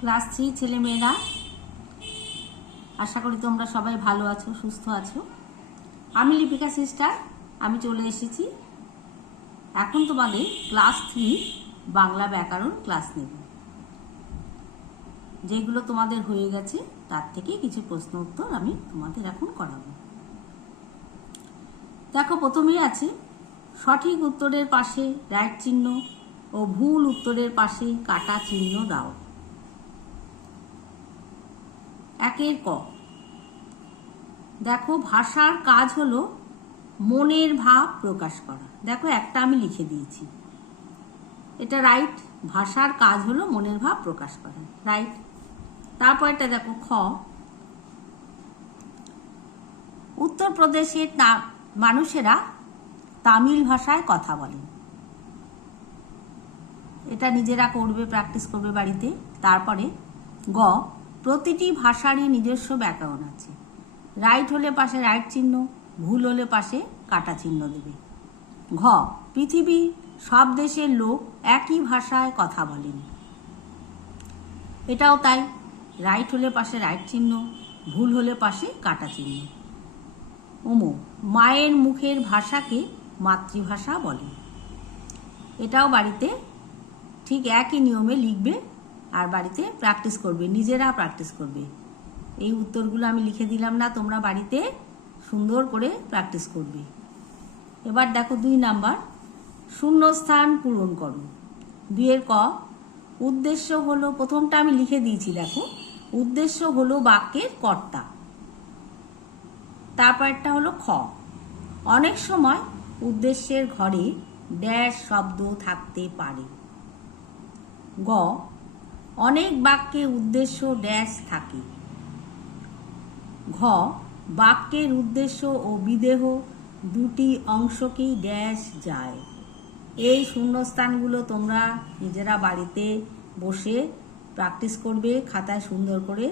Class 3 ছেলেমেয়েরা, আশা করি তোমরা সবাই ভালো আছো, সুস্থ আছো। আমি লিপিকা সিস্টার, আমি চলে এসেছি। এখন তোমাদের ক্লাস 3 বাংলা ব্যাকরণ ক্লাস নেব। যেগুলো তোমাদের হয়ে গেছে তার থেকে কিছু প্রশ্ন উত্তর আমি তোমাদের এখন করাবো। দেখো, প্রথমেই আছে সঠিক উত্তরের পাশে রাইট চিহ্ন ও ভুল উত্তরের পাশে কাটা চিহ্ন দাও। একের ক। দেখো, ভাষার কাজ হলো মনের ভাব প্রকাশ করা। দেখো, একটা আমি লিখে দিয়েছি, এটা রাইট। ভাষার কাজ হলো মনের ভাব প্রকাশ করা, রাইট। তারপরটা দেখো, খ। উত্তরপ্রদেশের মানুষেরা তামিল ভাষায় কথা বলেন। এটা নিজেরা করবে, প্র্যাকটিস করবে বাড়িতে। তারপরে গ। প্রতিটি ভাষারই নিজস্ব ব্যাকরণ আছে। রাইট হলে পাশে রাইট চিহ্ন, ভুল হলে পাশে কাটা চিহ্ন দেবে। ঘ। পৃথিবীর সব দেশের লোক একই ভাষায় কথা বলেন। এটাও তাই। রাইট হলে পাশে রাইট চিহ্ন, ভুল হলে পাশে কাটা চিহ্ন। মায়ের মুখের ভাষাকে মাতৃভাষা বলে। এটাও বাড়িতে ঠিক একই নিয়মে লিখবে আর বাড়িতে প্র্যাকটিস করবে, নিজেরা প্র্যাকটিস করবে। এই উত্তরগুলো আমি লিখে দিলাম না, তোমরা বাড়িতে সুন্দর করে প্র্যাকটিস করবে। এবার দেখো 2 নাম্বার, শূন্যস্থান পূরণ করো। 2-এর ক। উদ্দেশ্য হলো, প্রথমটা আমি লিখে দিয়েছি, দেখো, উদ্দেশ্য হলো বাক্যের কর্তা। তারপরটা হলো খ। অনেক সময় উদ্দেশ্যের ঘরে ড্যাশ শব্দ থাকতে পারে। গ। অনেক বাক্যে উদ্দেশ্য ড্যাশ থাকে। ঘ। বাক্যের উদ্দেশ্য ও বিদেহ দুটি অংশকেই ড্যাশ যায়। এই শূন্যস্থানগুলো তোমরা নিজেরা বাড়িতে বসে প্র্যাকটিস করবে, খাতায় সুন্দর করে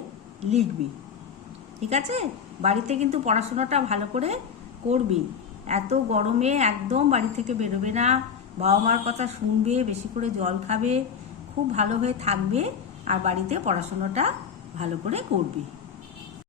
লিখবে, ঠিক আছে? বাড়িতে কিন্তু পড়াশোনাটা ভালো করে করবে। এত গরমে একদম বাড়ি থেকে বেরোবে না, বাবা মার কথা শুনবে, বেশি করে জল খাবে, খুব ভালো হয়ে থাকবে আর বাড়িতে পড়াশোনাটা ভালো করে করবে।